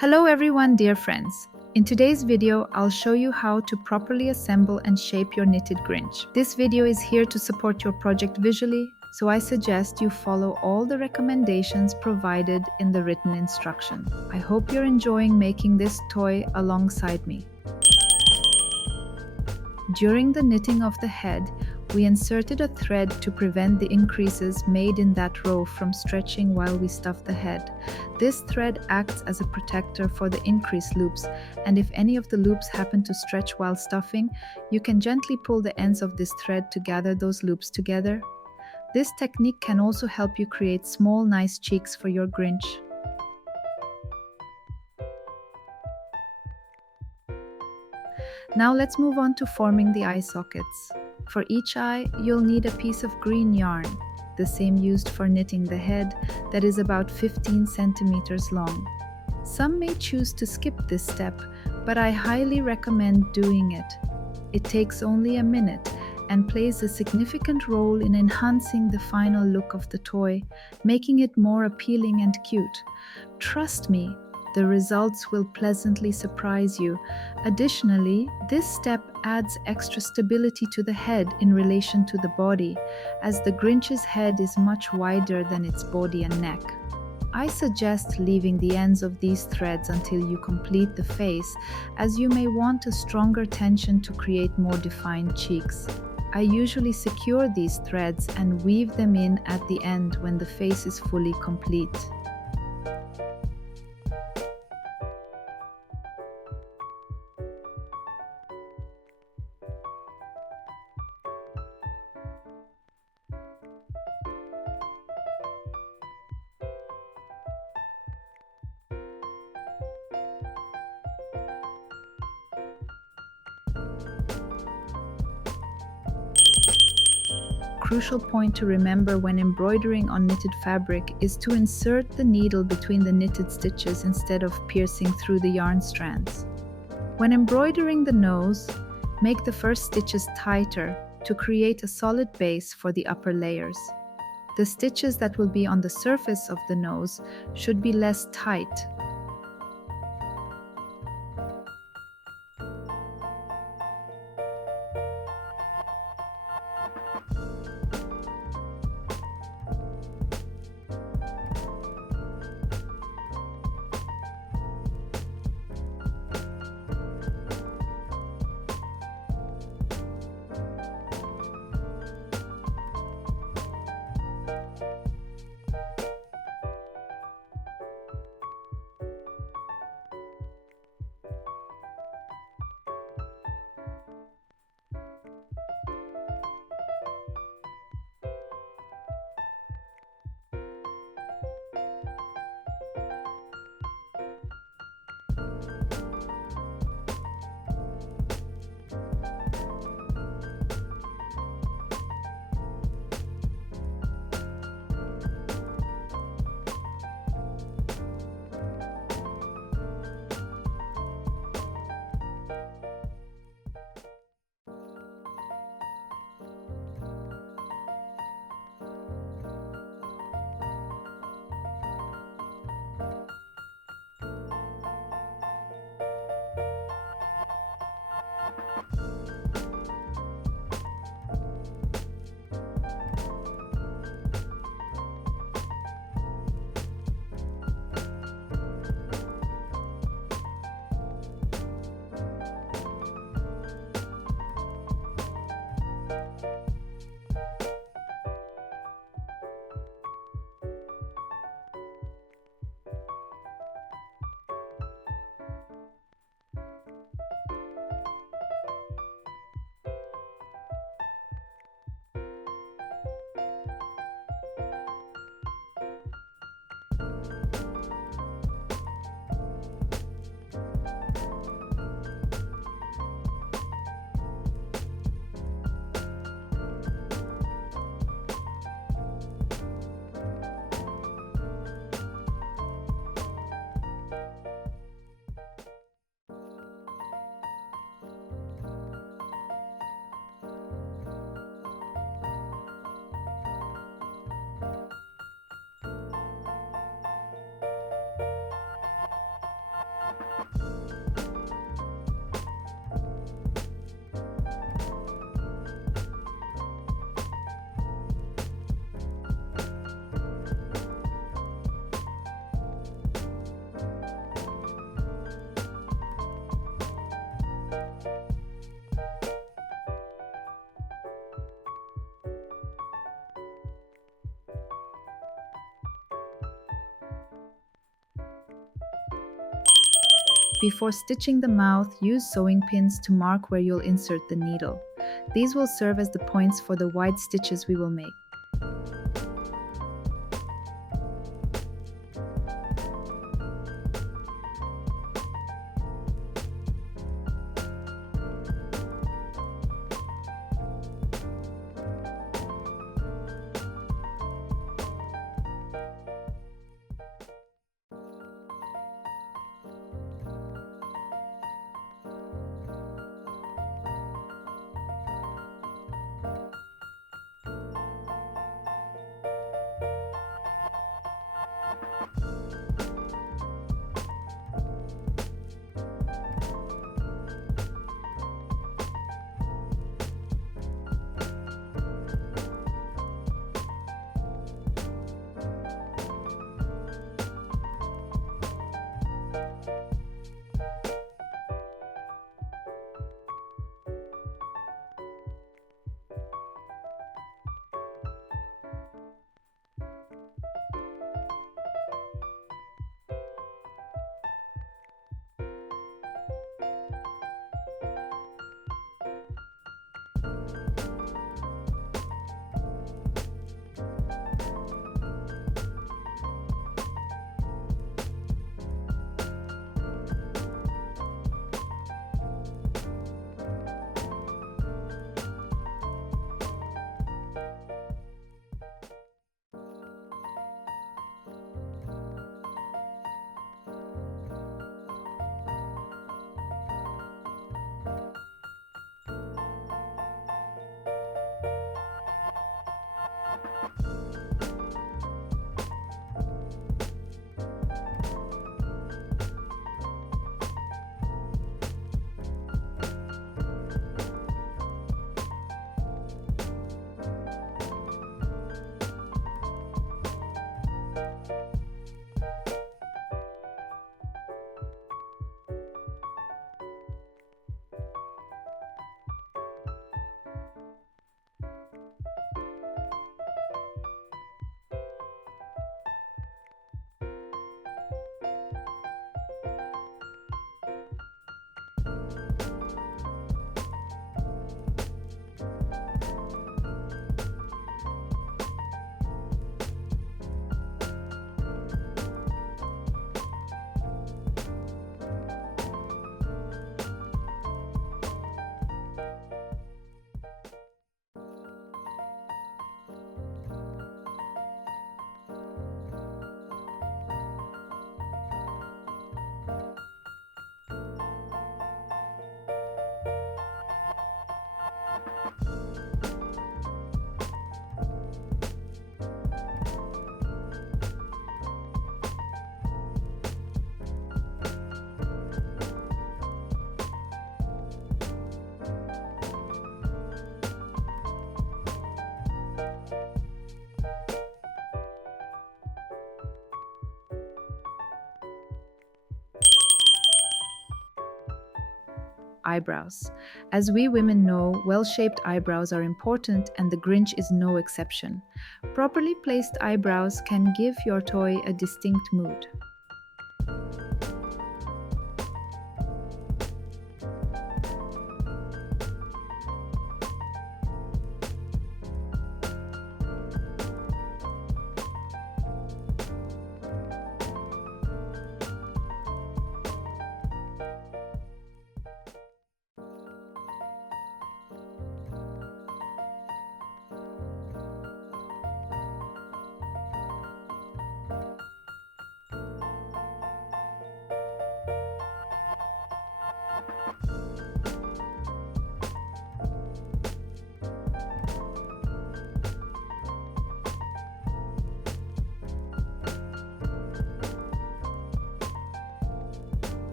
Hello everyone, dear friends. In today's video, I'll show you how to properly assemble and shape your knitted Grinch. This video is here to support your project visually, so I suggest you follow all the recommendations provided in the written instruction. I hope you're enjoying making this toy alongside me. During the knitting of the head, we inserted a thread to prevent the increases made in that row from stretching while we stuff the head. This thread acts as a protector for the increase loops, and if any of the loops happen to stretch while stuffing, you can gently pull the ends of this thread to gather those loops together. This technique can also help you create small, nice cheeks for your Grinch. Now let's move on to forming the eye sockets. For each eye, you'll need a piece of green yarn, the same used for knitting the head, that is about 15 centimeters long. Some may choose to skip this step, but I highly recommend doing it. It takes only a minute and plays a significant role in enhancing the final look of the toy, making it more appealing and cute. Trust me, the results will pleasantly surprise you. Additionally, this step adds extra stability to the head in relation to the body, as the Grinch's head is much wider than its body and neck. I suggest leaving the ends of these threads until you complete the face, as you may want a stronger tension to create more defined cheeks. I usually secure these threads and weave them in at the end when the face is fully complete. Crucial point to remember when embroidering on knitted fabric is to insert the needle between the knitted stitches instead of piercing through the yarn strands. When embroidering the nose, make the first stitches tighter to create a solid base for the upper layers. The stitches that will be on the surface of the nose should be less tight. Before stitching the mouth, use sewing pins to mark where you'll insert the needle. These will serve as the points for the wide stitches we will make. Eyebrows. As we women know, well-shaped eyebrows are important and the Grinch is no exception. Properly placed eyebrows can give your toy a distinct mood.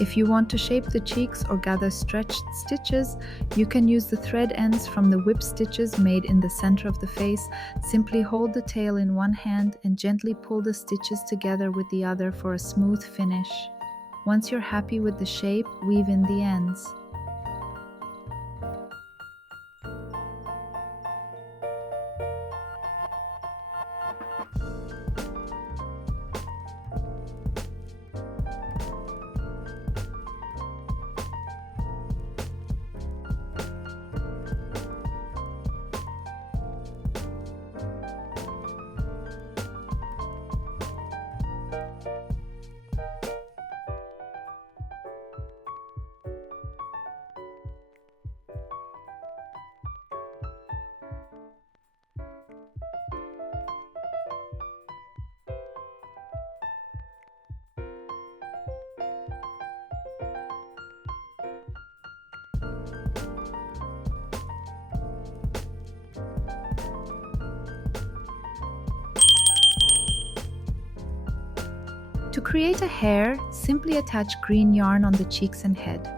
If you want to shape the cheeks or gather stretched stitches, you can use the thread ends from the whip stitches made in the center of the face. Simply hold the tail in one hand and gently pull the stitches together with the other for a smooth finish. Once you're happy with the shape, weave in the ends. To create a hair, simply attach green yarn on the cheeks and head.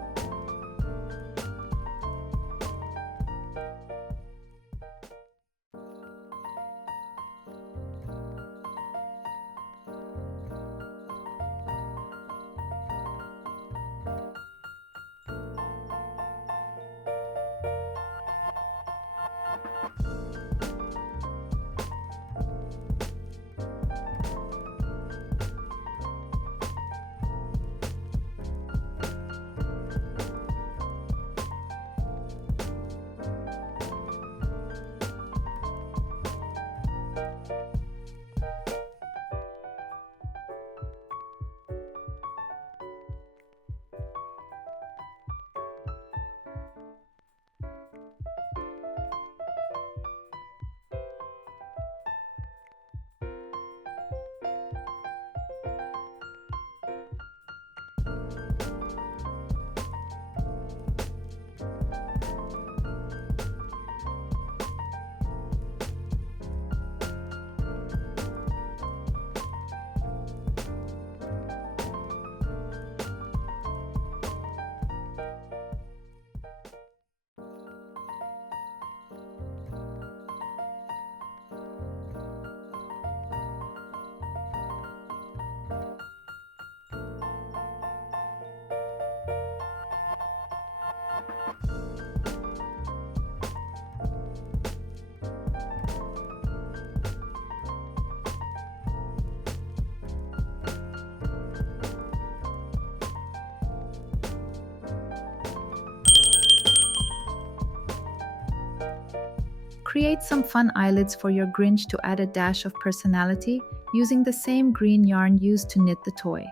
Create some fun eyelids for your Grinch to add a dash of personality using the same green yarn used to knit the toy.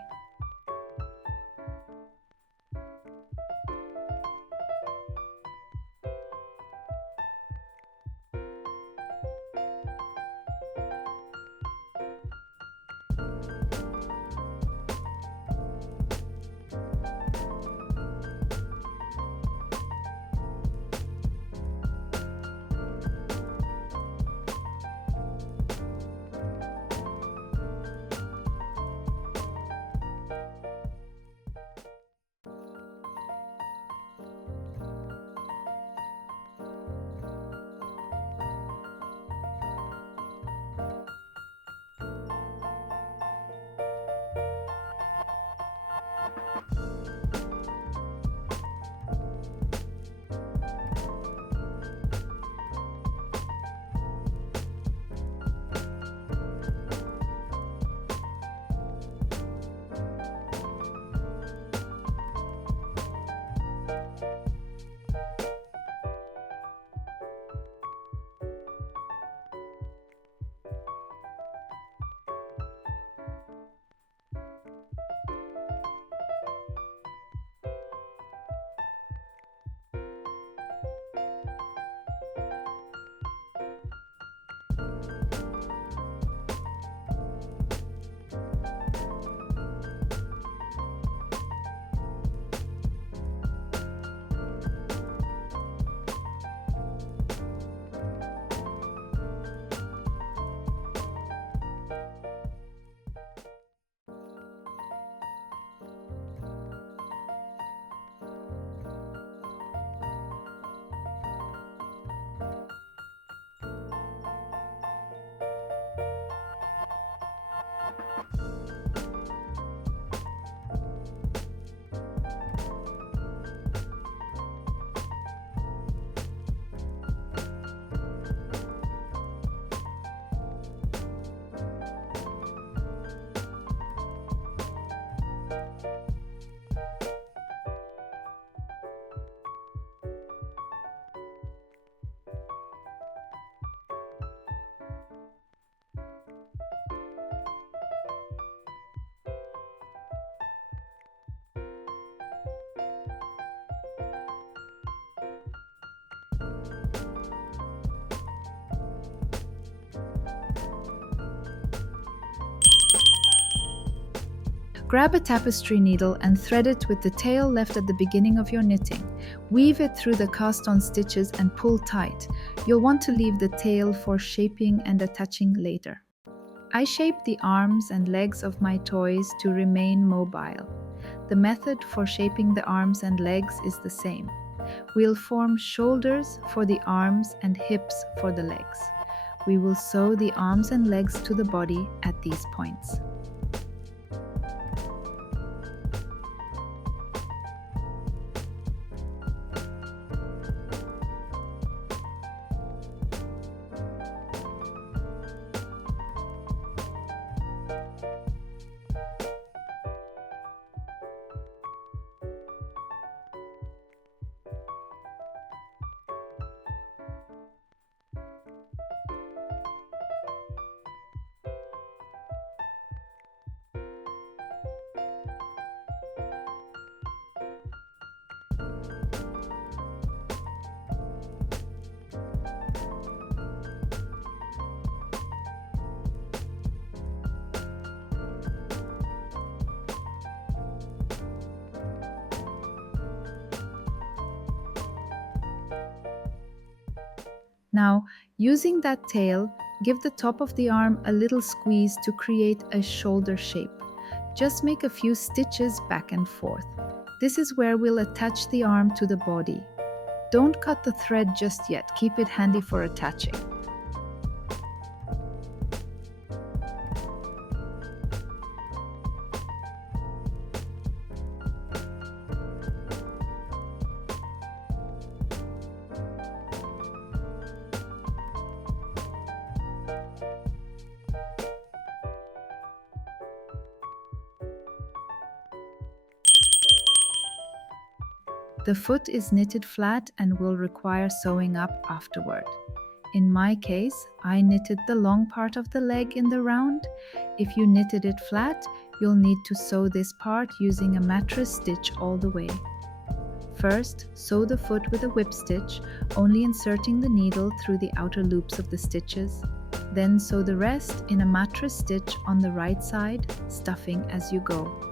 Grab a tapestry needle and thread it with the tail left at the beginning of your knitting. Weave it through the cast-on stitches and pull tight. You'll want to leave the tail for shaping and attaching later. I shaped the arms and legs of my toys to remain mobile. The method for shaping the arms and legs is the same. We'll form shoulders for the arms and hips for the legs. We will sew the arms and legs to the body at these points. Now, using that tail, give the top of the arm a little squeeze to create a shoulder shape. Just make a few stitches back and forth. This is where we'll attach the arm to the body. Don't cut the thread just yet, keep it handy for attaching. The foot is knitted flat and will require sewing up afterward. In my case, I knitted the long part of the leg in the round. If you knitted it flat, you'll need to sew this part using a mattress stitch all the way. First, sew the foot with a whip stitch, only inserting the needle through the outer loops of the stitches. Then sew the rest in a mattress stitch on the right side, stuffing as you go.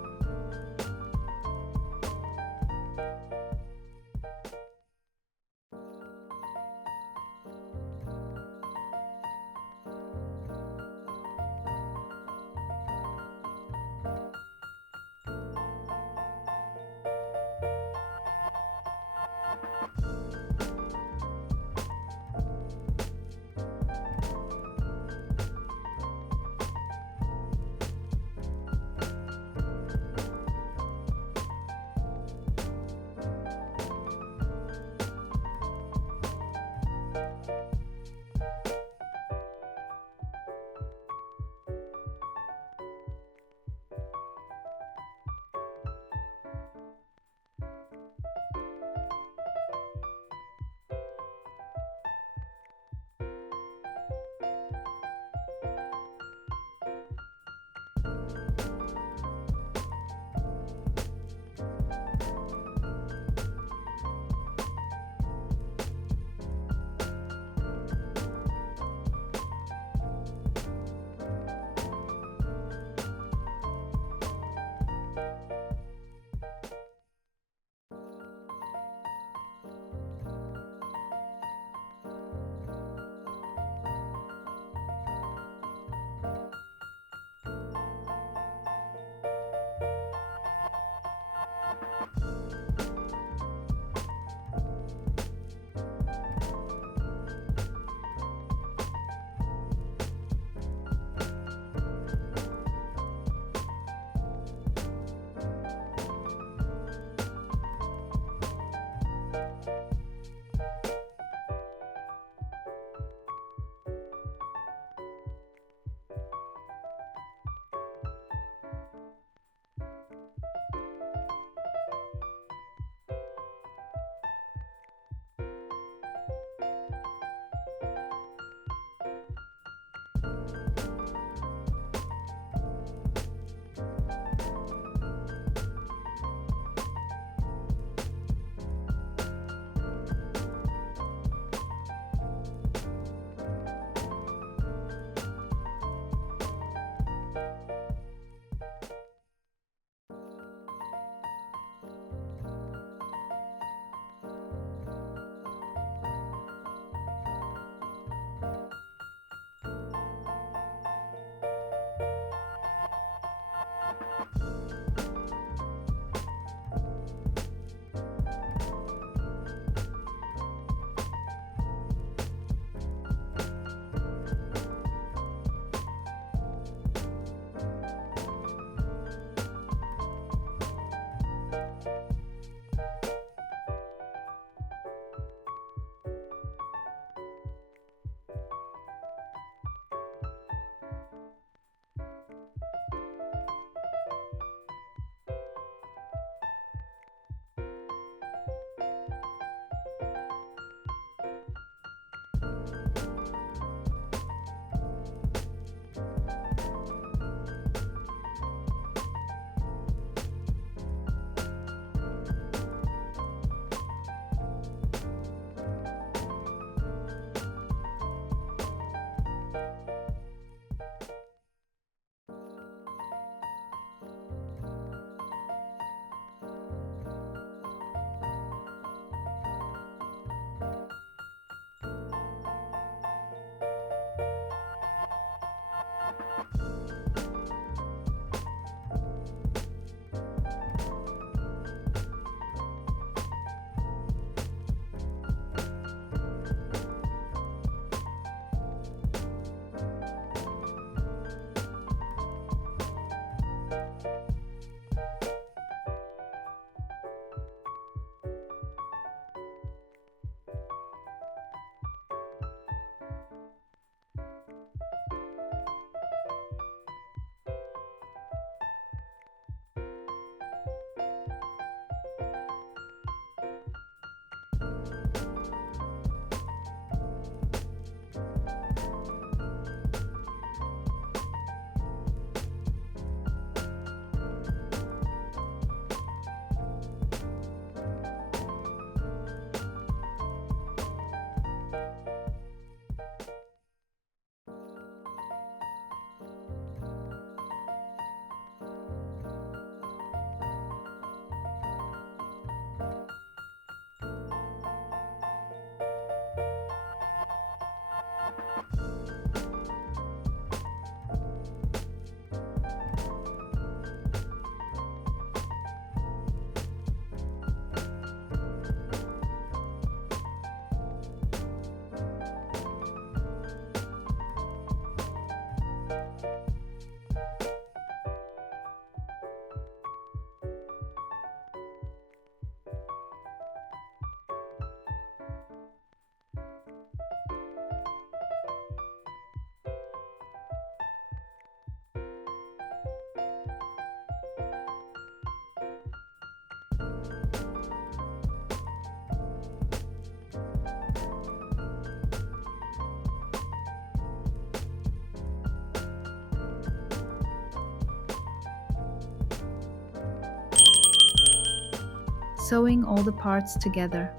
sewing all the parts together.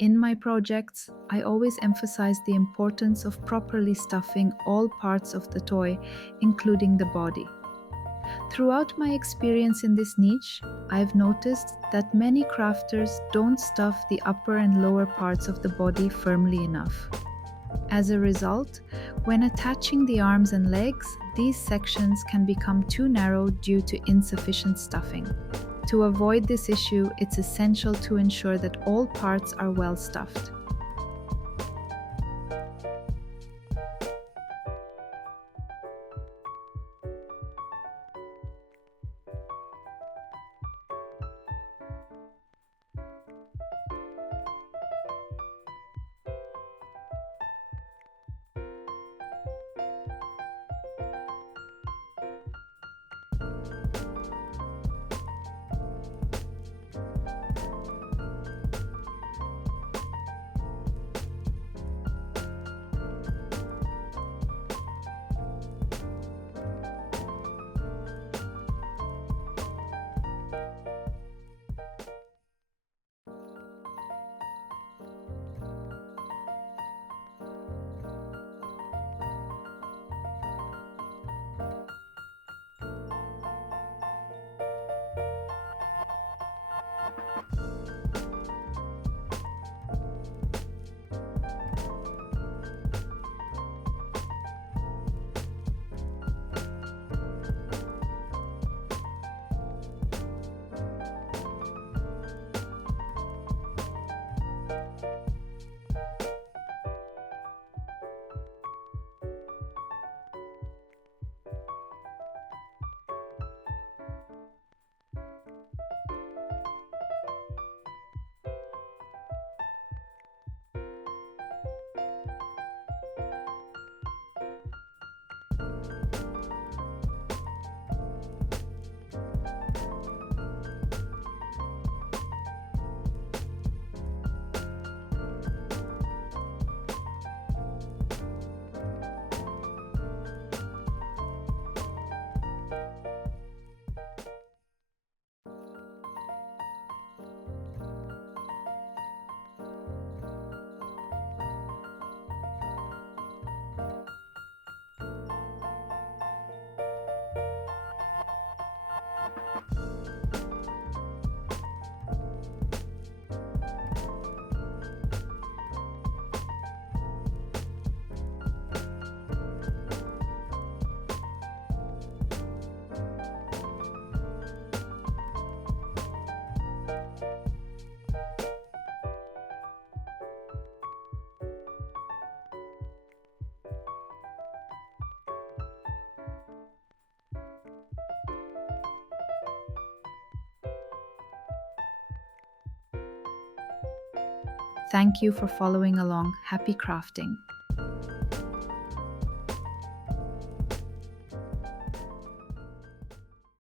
In my projects, I always emphasize the importance of properly stuffing all parts of the toy, including the body. Throughout my experience in this niche, I've noticed that many crafters don't stuff the upper and lower parts of the body firmly enough. As a result, when attaching the arms and legs, these sections can become too narrow due to insufficient stuffing. To avoid this issue, it's essential to ensure that all parts are well stuffed. Thank you for following along. Happy crafting!